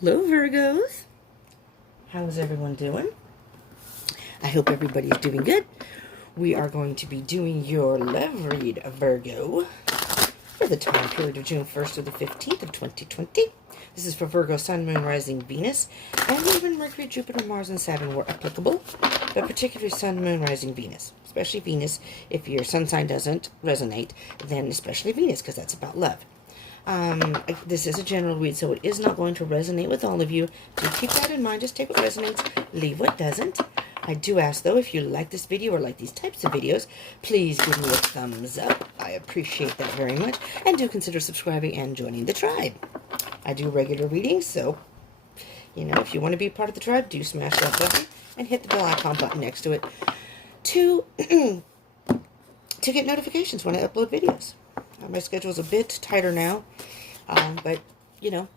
Hello, Virgos. How's everyone doing? I hope everybody's doing good. We are going to be doing your love read, Virgo, for the time period of June 1st to the 15th of 2020. This is for Virgo, Sun, Moon, Rising, Venus, and even Mercury, Jupiter, Mars, and Saturn were applicable, but particularly Sun, Moon, Rising, Venus. Especially Venus. If your sun sign doesn't resonate, then especially Venus, because that's about love. This is a general read, so it is not going to resonate with all of you. So keep that in mind. Just take what resonates, leave what doesn't. I do ask, though, if you like this video or like these types of videos, please give me a thumbs up. I appreciate that very much. And do consider subscribing and joining the tribe. I do regular readings, so, you know, if you want to be part of the tribe, do smash that button and hit the bell icon button next to it to, to get notifications when I upload videos. My schedule's a bit tighter now, but, you know,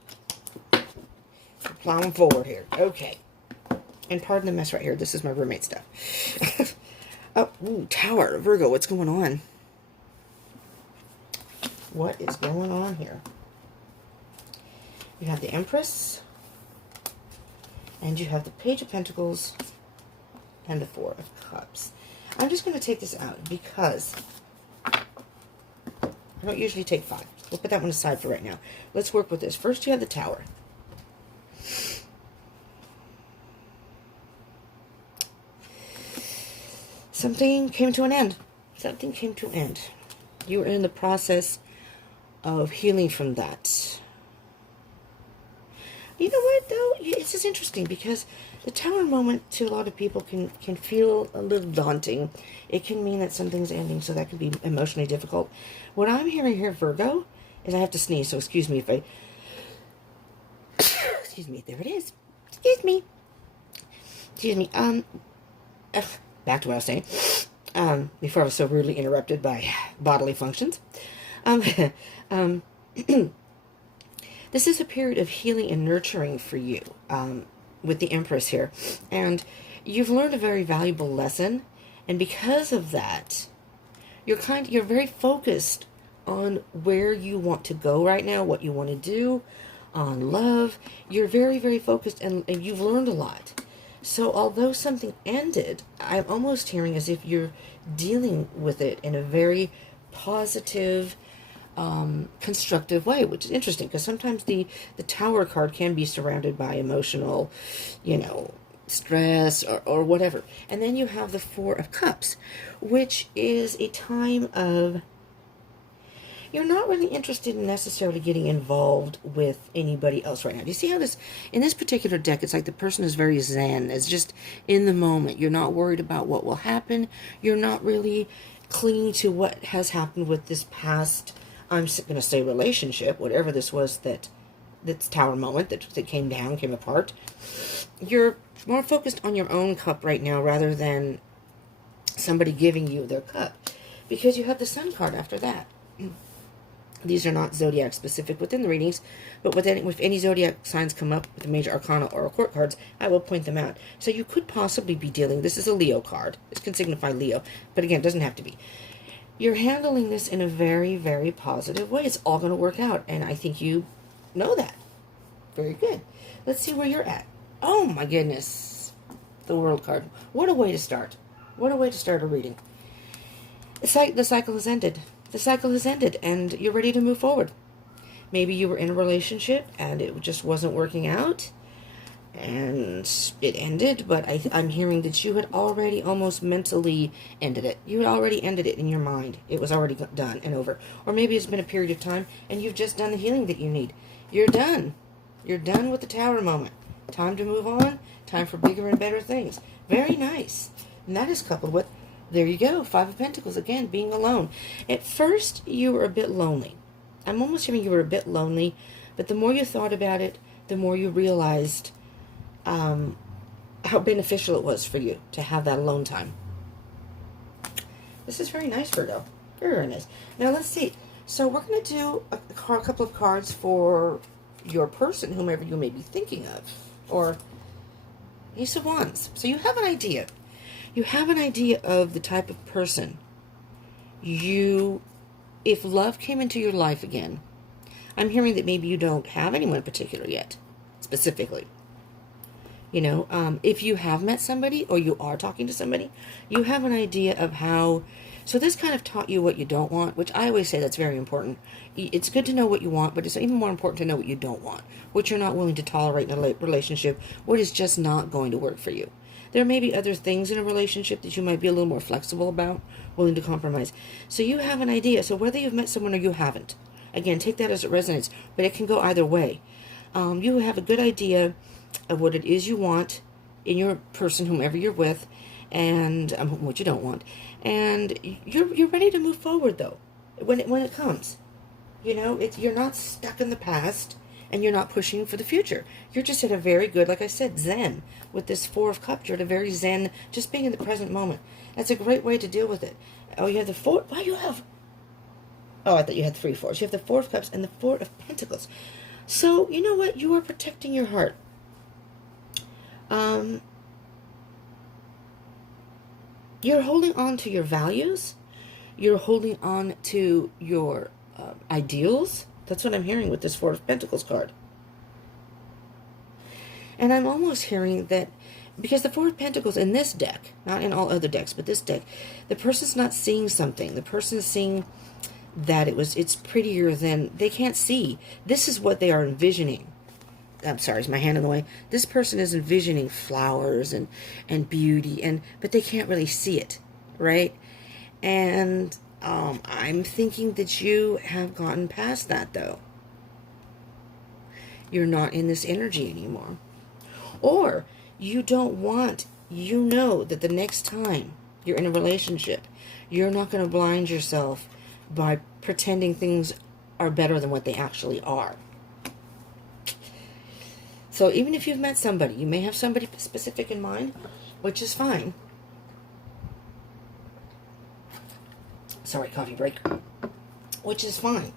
plowing forward here. Okay. And pardon the mess right here. This is my roommate stuff. Oh, ooh, Tower. Virgo, what's going on? What is going on here? You have the Empress, and you have the Page of Pentacles, and the Four of Cups. I'm just going to take this out because I don't usually take 5. We'll put that one aside for right now. Let's work with this. First, you have the Tower. Something came to an end. Something came to an end. You were in the process of healing from that. You know what, though? It's just interesting because the Tower moment to a lot of people can feel a little daunting. It can mean that something's ending, so that can be emotionally difficult. What I'm hearing here, Virgo, is I have to sneeze, so excuse me if I... Excuse me, there it is. Excuse me. Excuse me. Back to what I was saying. Before I was so rudely interrupted by bodily functions. This is a period of healing and nurturing for you, with the Empress here. And you've learned a very valuable lesson. And because of that, you're very focused on where you want to go right now, what you want to do, on love. You're very, very focused, and you've learned a lot. So although something ended, I'm almost hearing as if you're dealing with it in a very positive, constructive way, which is interesting because sometimes the Tower card can be surrounded by emotional, you know, stress or whatever. And then you have the Four of Cups, which is a time of you're not really interested in necessarily getting involved with anybody else right now. Do you see how this, in this particular deck, it's like the person is very zen. It's just in the moment. You're not worried about what will happen. You're not really clinging to what has happened with this past, I'm going to say relationship, whatever this was that's Tower moment that came down, came apart. You're more focused on your own cup right now rather than somebody giving you their cup. Because you have the Sun card after that. These are not zodiac specific within the readings, but if any zodiac signs come up with the major arcana or court cards, I will point them out. So you could possibly be dealing, this is a Leo card. This can signify Leo, but again, it doesn't have to be. You're handling this in a very, very positive way. It's all going to work out, and I think you know that. Very good. Let's see where you're at. Oh my goodness. The World card. What a way to start. What a way to start a reading. It's like the cycle has ended. The cycle has ended, and you're ready to move forward. Maybe you were in a relationship, and it just wasn't working out, and it ended, but I'm hearing that you had already almost mentally ended it. You had already ended it in your mind. It was already done and over. Or maybe it's been a period of time, and you've just done the healing that you need. You're done. You're done with the Tower moment. Time to move on. Time for bigger and better things. Very nice. And that is coupled with, there you go, Five of Pentacles, again, being alone. At first, you were a bit lonely. I'm almost hearing you were a bit lonely, but the more you thought about it, the more you realized how beneficial it was for you to have that alone time. This is very nice, Virgo. Very, very nice. Now, let's see. So we're going to do a couple of cards for your person, whomever you may be thinking of, or Ace of Wands. So you have an idea. You have an idea of the type of person if love came into your life again. I'm hearing that maybe you don't have anyone in particular yet. specifically. You know, if you have met somebody or you are talking to somebody, you have an idea of how. So this kind of taught you what you don't want, which I always say that's very important. It's good to know what you want, but it's even more important to know what you don't want, what you're not willing to tolerate in a relationship, what is just not going to work for you. There may be other things in a relationship that you might be a little more flexible about, willing to compromise. So you have an idea. So whether you've met someone or you haven't, again, take that as it resonates, but it can go either way. You have a good idea of what it is you want in your person, whomever you're with, and what you don't want. And you're ready to move forward, though, when it comes. You know, you're not stuck in the past, and you're not pushing for the future. You're just at a very good, like I said, zen. With this Four of Cups, you're at a very zen, just being in the present moment. That's a great way to deal with it. Oh, you have the Four. Why you have? Oh, I thought you had 3 fours. You have the Four of Cups and the Four of Pentacles. So you know what? You are protecting your heart. You're holding on to your values. You're holding on to your ideals. That's what I'm hearing with this Four of Pentacles card. And I'm almost hearing that, because the Four of Pentacles in this deck, not in all other decks, but this deck, the person's not seeing something. The person's seeing that it's prettier than they can't see. This is what they are envisioning. I'm sorry, is my hand in the way? This person is envisioning flowers and beauty, but they can't really see it, right? And I'm thinking that you have gotten past that, though. You're not in this energy anymore. Or you don't want, you know that the next time you're in a relationship, you're not going to blind yourself by pretending things are better than what they actually are. So even if you've met somebody, you may have somebody specific in mind, which is fine. Sorry, coffee break. Which is fine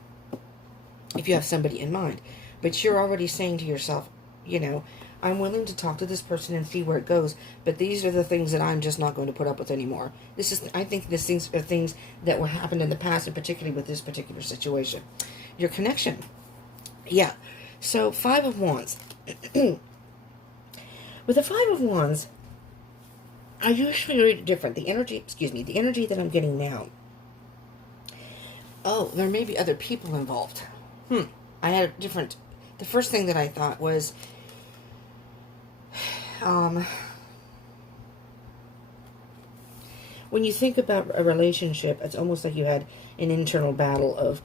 if you have somebody in mind. But you're already saying to yourself, you know, I'm willing to talk to this person and see where it goes, but these are the things that I'm just not going to put up with anymore. I think these things are things that were happened in the past, and particularly with this particular situation. Your connection. Yeah. So, 5 of Wands. With the 5 of Wands, I usually read it different. The energy that I'm getting now. Oh, there may be other people involved. I had a different. The first thing that I thought was, when you think about a relationship, it's almost like you had an internal battle of,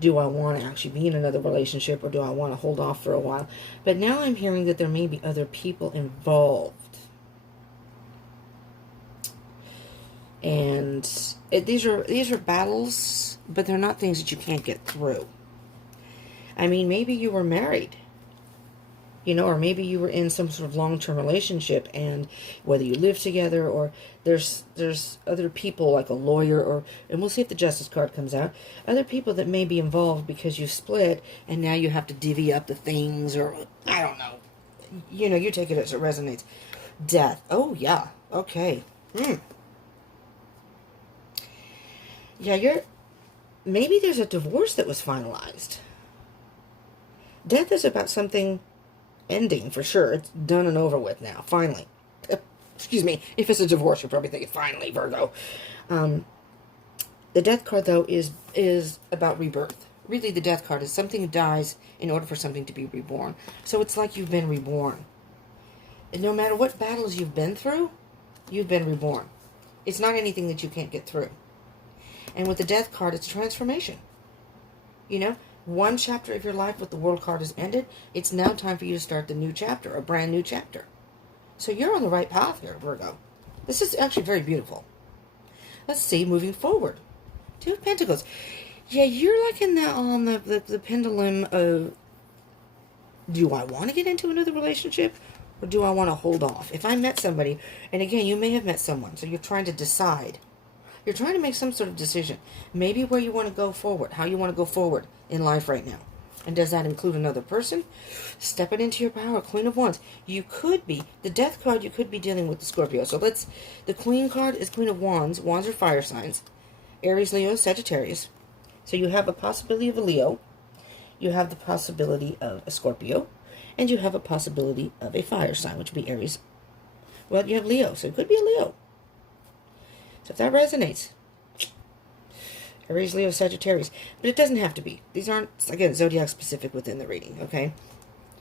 do I want to actually be in another relationship, or do I want to hold off for a while? But now I'm hearing that there may be other people involved. And these are battles, but they're not things that you can't get through. I mean, maybe you were married, you know, or maybe you were in some sort of long-term relationship, and whether you live together, or there's other people like a lawyer, and we'll see if the Justice card comes out, other people that may be involved because you split, and now you have to divvy up the things, or I don't know. You know, you take it as it resonates. Death. Oh, yeah. Okay. Yeah, maybe there's a divorce that was finalized. Death is about something ending, for sure. It's done and over with now, finally. Excuse me, if it's a divorce, you're probably thinking, finally, Virgo. The Death card, though, is about rebirth. Really, the Death card is something dies in order for something to be reborn. So it's like you've been reborn. And no matter what battles you've been through, you've been reborn. It's not anything that you can't get through. And with the Death card, it's transformation. You know, one chapter of your life with the World card has ended. It's now time for you to start the new chapter, a brand new chapter. So you're on the right path here, Virgo. This is actually very beautiful. Let's see, moving forward. 2 of Pentacles. Yeah, you're like in the pendulum of, do I want to get into another relationship, or do I want to hold off? If I met somebody, and again, you may have met someone, so you're trying to decide. You're trying to make some sort of decision. Maybe where you want to go forward, how you want to go forward in life right now. And does that include another person? Stepping into your power, Queen of Wands. You could be, the Death card, you could be dealing with the Scorpio. So the Queen card is Queen of Wands. Wands are fire signs. Aries, Leo, Sagittarius. So you have a possibility of a Leo. You have the possibility of a Scorpio. And you have a possibility of a fire sign, which would be Aries. Well, you have Leo, so it could be a Leo. So if that resonates, Aries, Leo, Sagittarius. But it doesn't have to be. These aren't, again, zodiac specific within the reading, okay?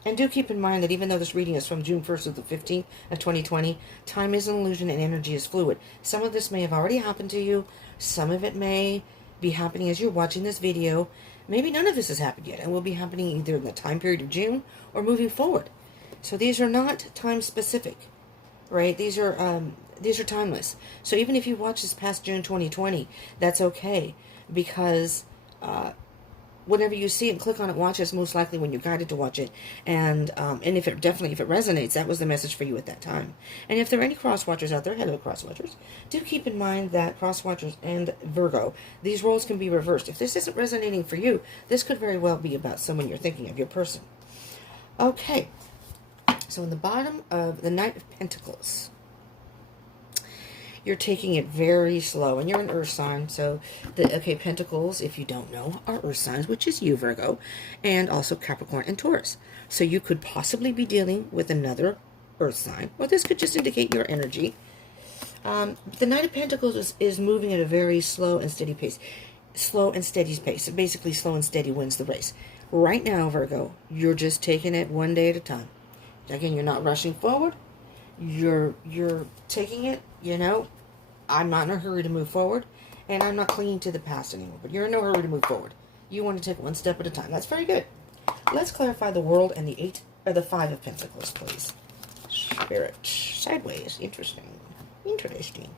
And do keep in mind that even though this reading is from June 1st to the 15th of 2020, time is an illusion and energy is fluid. Some of this may have already happened to you. Some of it may be happening as you're watching this video. Maybe none of this has happened yet and will be happening either in the time period of June or moving forward. So these are not time specific, right? These are timeless. So even if you watch this past June 2020, that's okay, because whenever you see it, click on it, watch it, most likely when you're guided to watch it. And if it resonates, that was the message for you at that time. And if there are any cross watchers out there, hello cross watchers, do keep in mind that cross watchers and Virgo, these roles can be reversed. If this isn't resonating for you, this could very well be about someone you're thinking of, your person. Okay, so in the bottom of the Knight of Pentacles, you're taking it very slow, and you're an earth sign. So, Pentacles, if you don't know, are earth signs, which is you, Virgo, and also Capricorn and Taurus. So you could possibly be dealing with another earth sign, or this could just indicate your energy. The Knight of Pentacles is moving at a very slow and steady pace. Slow and steady pace. So basically, slow and steady wins the race. Right now, Virgo, you're just taking it one day at a time. Again, you're not rushing forward. You're taking it, I'm not in a hurry to move forward, and I'm not clinging to the past anymore, but you're in no hurry to move forward. You want to take one step at a time. That's very good. Let's clarify the World and the Five of Pentacles, please. Spirit. Sideways. Interesting.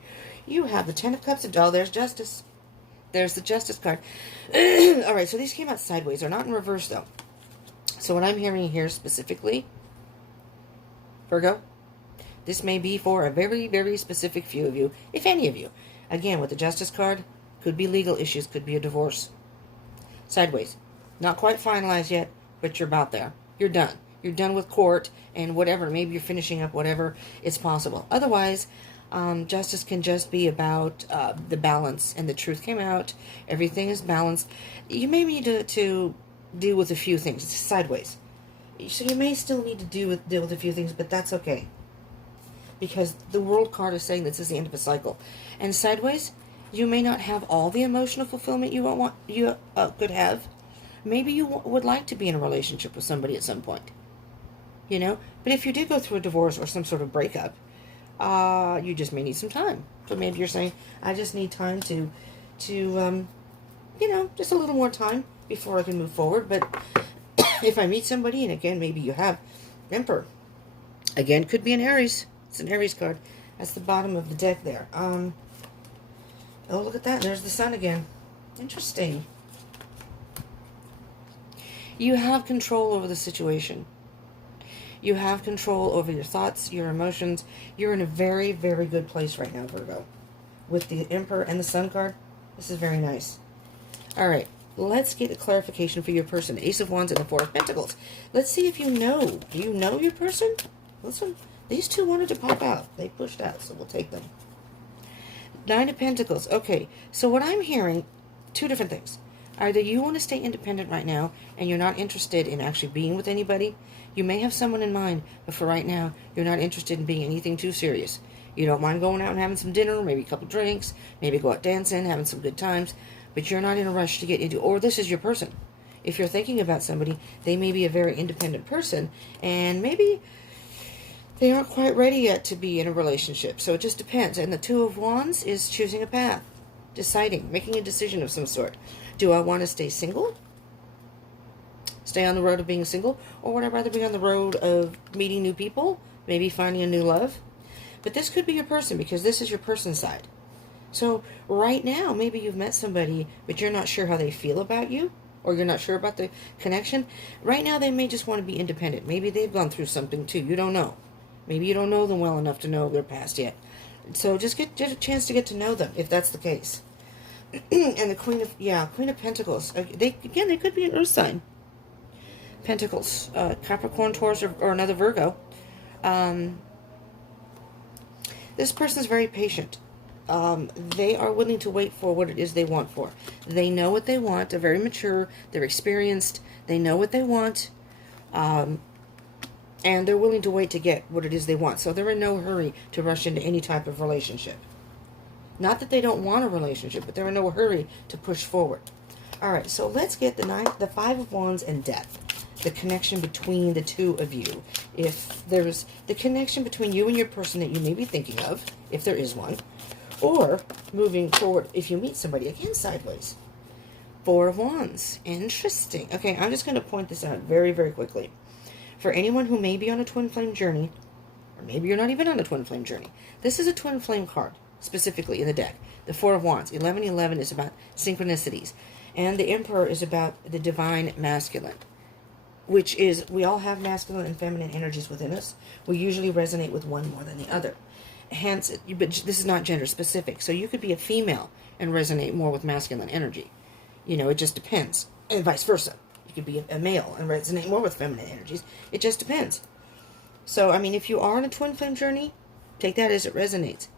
You have the Ten of Cups, and there's Justice. There's the Justice card. All right, so these came out sideways. They're not in reverse, though. So what I'm hearing here specifically, Virgo, this may be for a very, very specific few of you, if any of you. Again, with the Justice card, could be legal issues, could be a divorce. Sideways. Not quite finalized yet, but you're about there. You're done. You're done with court and whatever. Maybe you're finishing up whatever is possible. Otherwise, justice can just be about the balance, and the truth came out. Everything is balanced. You may need to deal with a few things. It's sideways. So you may still need to deal with a few things, but that's okay. Because the World card is saying this is the end of a cycle. And sideways, you may not have all the emotional fulfillment you could have. Maybe you would like to be in a relationship with somebody at some point. But if you did go through a divorce or some sort of breakup, you just may need some time. So maybe you're saying, I just need time to just a little more time before I can move forward. But if I meet somebody, and again, maybe you have Emperor. Again, could be an Aries. It's an Aries card. That's the bottom of the deck there. Oh, look at that. There's the Sun again. Interesting. You have control over the situation. You have control over your thoughts, your emotions. You're in a very, very good place right now, Virgo. With the Emperor and the Sun card, this is very nice. All right. Let's get a clarification for your person. Ace of Wands and the Four of Pentacles. Let's see if you know. Do you know your person? Listen. These two wanted to pop out. They pushed out, so we'll take them. Nine of Pentacles. Okay, so what I'm hearing, two different things. Either you want to stay independent right now, and you're not interested in actually being with anybody. You may have someone in mind, but for right now, you're not interested in being anything too serious. You don't mind going out and having some dinner, maybe a couple drinks, maybe go out dancing, having some good times, but you're not in a rush to get into, or this is your person. If you're thinking about somebody, they may be a very independent person, and maybe they aren't quite ready yet to be in a relationship. So it just depends. And the Two of Wands is choosing a path. Deciding. Making a decision of some sort. Do I want to stay single? Stay on the road of being single? Or would I rather be on the road of meeting new people? Maybe finding a new love? But this could be your person, because this is your person side. So right now, maybe you've met somebody, but you're not sure how they feel about you. Or you're not sure about the connection. Right now, they may just want to be independent. Maybe they've gone through something too. You don't know. Maybe you don't know them well enough to know their past yet. So just get a chance to get to know them, if that's the case. And the Queen of Pentacles. They could be an earth sign. Pentacles. Capricorn, Taurus, or another Virgo. This person is very patient. They are willing to wait for what it is they want for. They know what they want. They're very mature. They're experienced. They know what they want. And they're willing to wait to get what it is they want. So they're in no hurry to rush into any type of relationship. Not that they don't want a relationship, but they're in no hurry to push forward. All right, so let's get the Five of Wands and Death. The connection between the two of you. If there's the connection between you and your person that you may be thinking of, if there is one. Or moving forward, if you meet somebody, again, sideways. Four of Wands. Interesting. Okay, I'm just going to point this out very, very quickly. For anyone who may be on a twin flame journey, or maybe you're not even on a twin flame journey, this is a twin flame card, specifically in the deck. The Four of Wands. 1111 is about synchronicities. And the Emperor is about the divine masculine, which is, we all have masculine and feminine energies within us. We usually resonate with one more than the other. Hence, but this is not gender specific. So you could be a female and resonate more with masculine energy. You know, it just depends. And vice versa. You could be a male and resonate more with feminine energies. It just depends. So, I mean, if you are on a twin flame journey, take that as it resonates.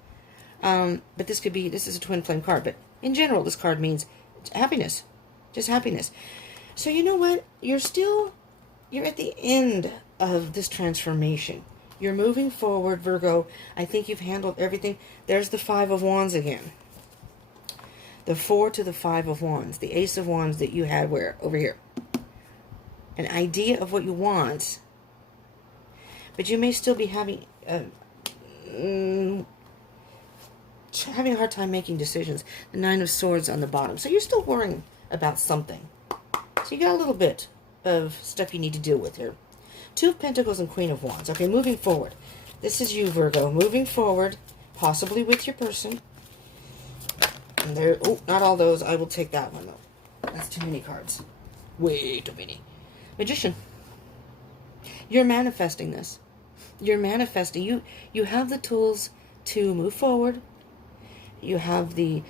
But this is a twin flame card. But in general, this card means happiness. Just happiness. So you know what? You're at the end of this transformation. You're moving forward, Virgo. I think you've handled everything. There's the Five of Wands again. The 4 to the 5 of Wands. The Ace of Wands that you had where? Over here. An idea of what you want. But you may still be having a hard time making decisions. The Nine of Swords on the bottom. So you're still worrying about something. So you got a little bit of stuff you need to deal with here. Two of Pentacles and Queen of Wands. Okay, moving forward. This is you, Virgo. Moving forward, possibly with your person. And there, oh, not all those. I will take that one, though. That's too many cards. Way too many. Magician. You're manifesting this. You're manifesting. You have the tools to move forward. You have the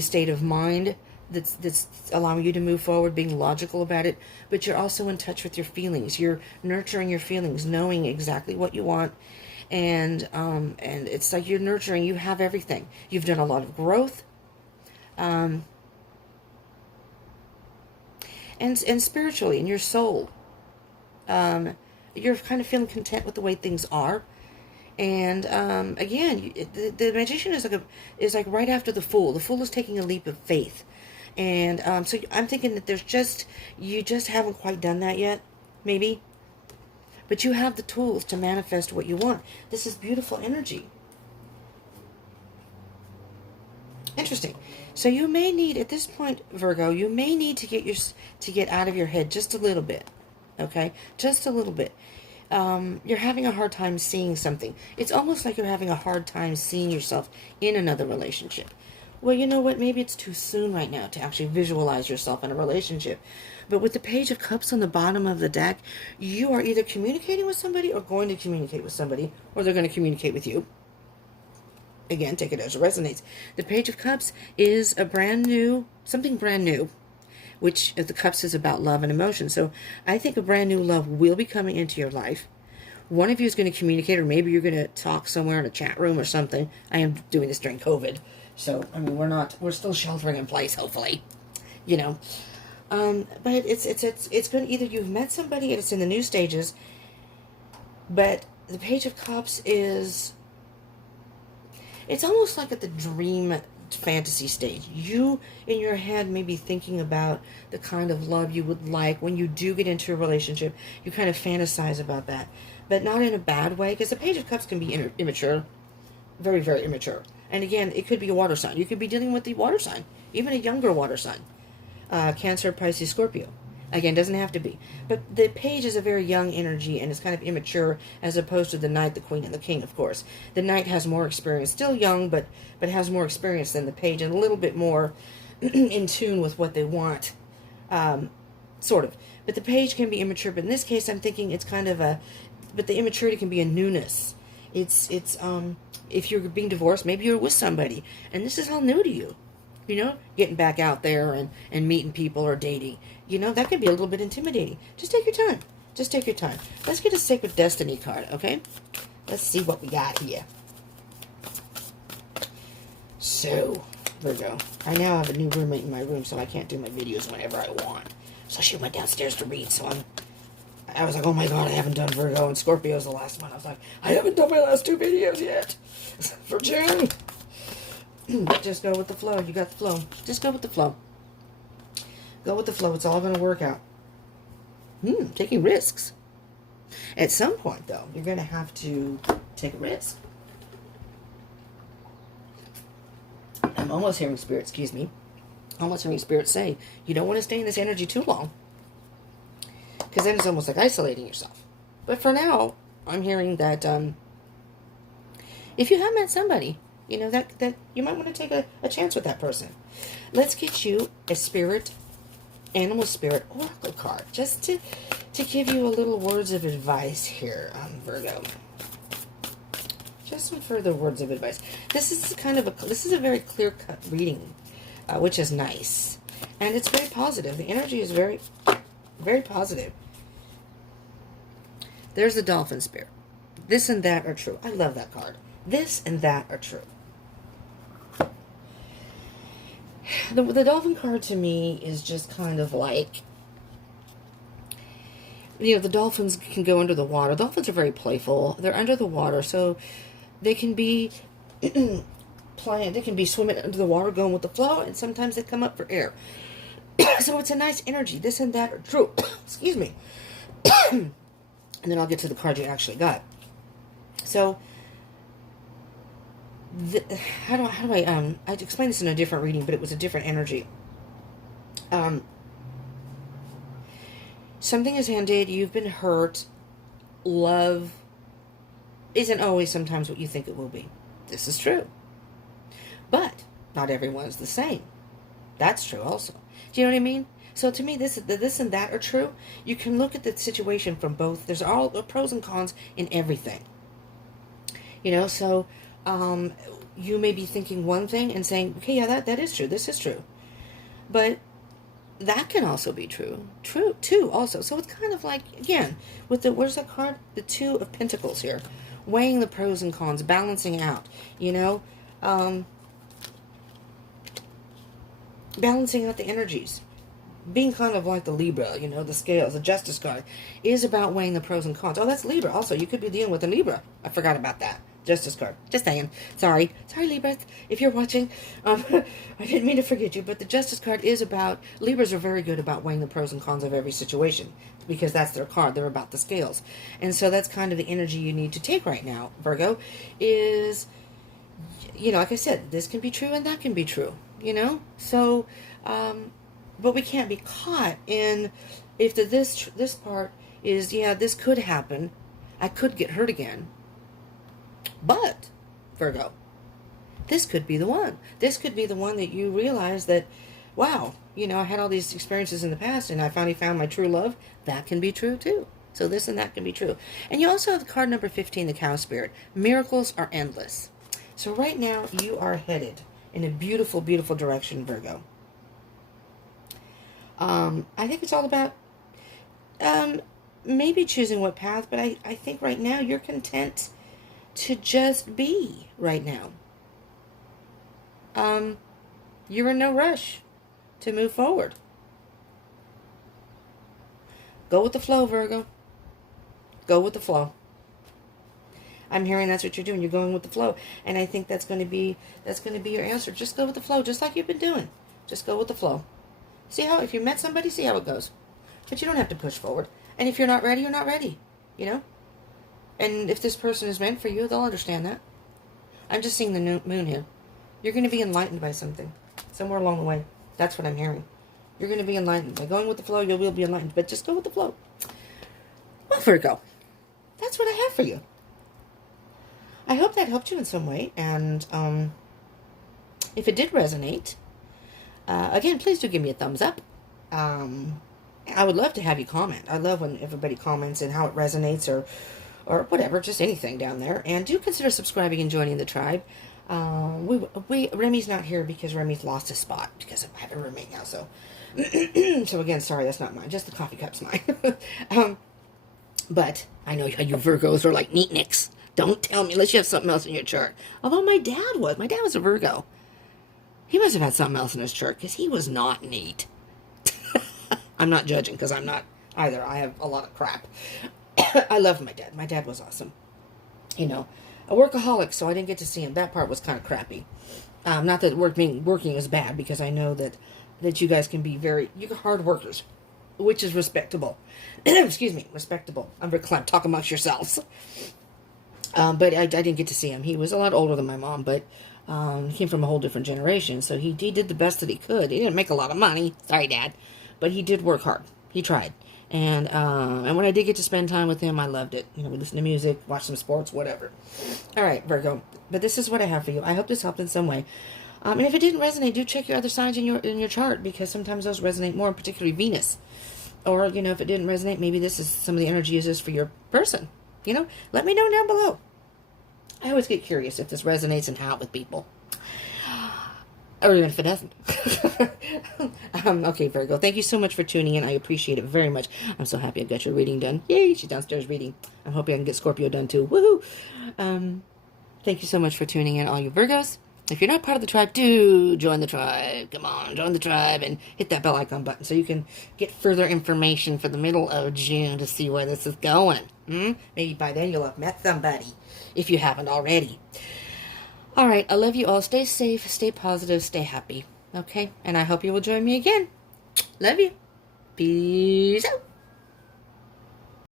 state of mind that's allowing you to move forward, being logical about it, but you're also in touch with your feelings. You're nurturing your feelings, knowing exactly what you want, and it's like you're nurturing. You have everything. You've done a lot of growth, and spiritually in your soul, you're kind of feeling content with the way things are. And again, the Magician is like right after the Fool. The Fool is taking a leap of faith. And so I'm thinking that you just haven't quite done that yet, maybe. But you have the tools to manifest what you want. This is beautiful energy. Interesting. So you may need, at this point, Virgo, you may need to get out of your head just a little bit. Okay? Just a little bit. You're having a hard time seeing something. It's almost like you're having a hard time seeing yourself in another relationship. Well, you know what? Maybe it's too soon right now to actually visualize yourself in a relationship. But with the Page of Cups on the bottom of the deck, you are either communicating with somebody or going to communicate with somebody, or they're going to communicate with you. Again, take it as it resonates. The Page of Cups is something brand new, which the Cups is about love and emotion. So I think a brand new love will be coming into your life. One of you is going to communicate, or maybe you're going to talk somewhere in a chat room or something. I am doing this during COVID. So, I mean, we're still sheltering in place, hopefully, you know. But it's going to, either you've met somebody and it's in the new stages, but the Page of Cups it's almost like at the dream fantasy stage. You, in your head, may be thinking about the kind of love you would like when you do get into a relationship. You kind of fantasize about that, but not in a bad way, because the Page of Cups can be immature, very, very immature. And again, it could be a water sign. You could be dealing with the water sign, even a younger water sign. Cancer, Pisces, Scorpio. Again, doesn't have to be. But the Page is a very young energy, and it's kind of immature, as opposed to the Knight, the Queen, and the King, of course. The Knight has more experience. Still young, but has more experience than the Page, and a little bit more in tune with what they want. Sort of. But the Page can be immature. But in this case, I'm thinking it's kind of but the immaturity can be a newness. It's if you're being divorced, maybe you're with somebody, and this is all new to you. You know, getting back out there and meeting people or dating. You know, that can be a little bit intimidating. Just take your time. Just take your time. Let's get a Sacred Destiny card, okay? Let's see what we got here. So, Virgo, I now have a new roommate in my room, so I can't do my videos whenever I want. So she went downstairs to read, so I was like, oh my God, I haven't done Virgo, and Scorpio's the last one. I was like, I haven't done my last 2 videos yet for June. But just go with the flow. You got the flow. Just go with the flow. Go with the flow. It's all going to work out. Taking risks. At some point, though, you're going to have to take a risk. I'm almost hearing Spirit, excuse me. Almost hearing Spirit say, you don't want to stay in this energy too long. Because then it's almost like isolating yourself. But for now, I'm hearing that if you have met somebody, you know, that you might want to take a chance with that person. Let's get you a spirit, animal spirit oracle card. Just to give you a little words of advice here, Virgo. Just some further words of advice. This is a very clear-cut reading, which is nice. And it's very positive. The energy is very, very positive. There's the dolphin spirit. This and that are true. I love that card. This and that are true. The dolphin card to me is just kind of like, you know, the dolphins can go under the water. Dolphins are very playful. They're under the water, so they can be playing. They can be swimming under the water, going with the flow, and sometimes they come up for air. So it's a nice energy. This and that are true. Excuse me. And then I'll get to the card you actually got. So, how do I explained this in a different reading, but it was a different energy. Something has ended. You've been hurt. Love isn't always sometimes what you think it will be. This is true. But not everyone's the same. That's true also. Do you know what I mean? So to me, this and that are true. You can look at the situation from both. There's all the pros and cons in everything. You know, so you may be thinking one thing and saying, okay, yeah, that is true. This is true. But that can also be true. True, too, also. So it's kind of like, again, with the, where's that card? The 2 of Pentacles here. Weighing the pros and cons, balancing out, you know. Balancing out the energies. Being kind of like the Libra, you know, the scales, the Justice card, is about weighing the pros and cons. Oh, that's Libra. Also, you could be dealing with a Libra. I forgot about that. Justice card. Just saying. Sorry, Libra, if you're watching. I didn't mean to forget you, but the Justice card is about, Libras are very good about weighing the pros and cons of every situation, because that's their card. They're about the scales. And so that's kind of the energy you need to take right now, Virgo, is, you know, like I said, this can be true and that can be true, you know? So, but we can't be caught in, if this part is, yeah, this could happen. I could get hurt again. But, Virgo, this could be the one. This could be the one that you realize that, wow, you know, I had all these experiences in the past and I finally found my true love. That can be true too. So this and that can be true. And you also have the card number 15, the Cow Spirit. Miracles are endless. So right now you are headed in a beautiful, beautiful direction, Virgo. I think it's all about maybe choosing what path, but I think right now you're content to just be right now. You're in no rush to move forward. Go with the flow, Virgo. Go with the flow. I'm hearing that's what you're doing. You're going with the flow. And I think that's going to be your answer. Just go with the flow, just like you've been doing. Just go with the flow. See how, if you met somebody, see how it goes. But you don't have to push forward. And if you're not ready, you're not ready. You know? And if this person is meant for you, they'll understand that. I'm just seeing the moon here. You're going to be enlightened by something. Somewhere along the way. That's what I'm hearing. You're going to be enlightened. By going with the flow, you will be enlightened. But just go with the flow. Well, Virgo, that's what I have for you. I hope that helped you in some way. And if it did resonate, again, please do give me a thumbs up. I would love to have you comment. I love when everybody comments and how it resonates or whatever, just anything down there. And do consider subscribing and joining the tribe. Remy's not here because Remy's lost his spot because I have a roommate now. So, so again, sorry, that's not mine. Just the coffee cup's mine. But I know how you Virgos are like neatniks. Don't tell me unless you have something else in your chart. Although my dad was a Virgo. He must have had something else in his chart because he was not neat. I'm not judging because I'm not either. I have a lot of crap. I loved my dad. My dad was awesome. You know, a workaholic, so I didn't get to see him. That part was kind of crappy. Not that working is bad, because I know that you guys can be you're hard workers, which is respectable. Excuse me, respectable. I'm talk amongst yourselves. But I didn't get to see him. He was a lot older than my mom, but he came from a whole different generation, so he did the best that he could. He didn't make a lot of money. Sorry, Dad. But he did work hard. He tried. And when I did get to spend time with him, I loved it. You know, we listened to music, watched some sports, whatever. All right, Virgo. But this is what I have for you. I hope this helped in some way. And if it didn't resonate, do check your other signs in your chart, because sometimes those resonate more, particularly Venus. Or, you know, if it didn't resonate, maybe this is some of the energy is this for your person. You know, let me know down below. I always get curious if this resonates and how with people. Or even if it doesn't. Okay, Virgo, thank you so much for tuning in. I appreciate it very much. I'm so happy I got your reading done. Yay, she's downstairs reading. I'm hoping I can get Scorpio done too. Woohoo! Thank you so much for tuning in, all you Virgos. If you're not part of the tribe, do join the tribe. Come on, join the tribe and hit that bell icon button so you can get further information for the middle of June to see where this is going. Maybe by then you'll have met somebody, if you haven't already. All right, I love you all. Stay safe, stay positive, stay happy. Okay? And I hope you will join me again. Love you. Peace out.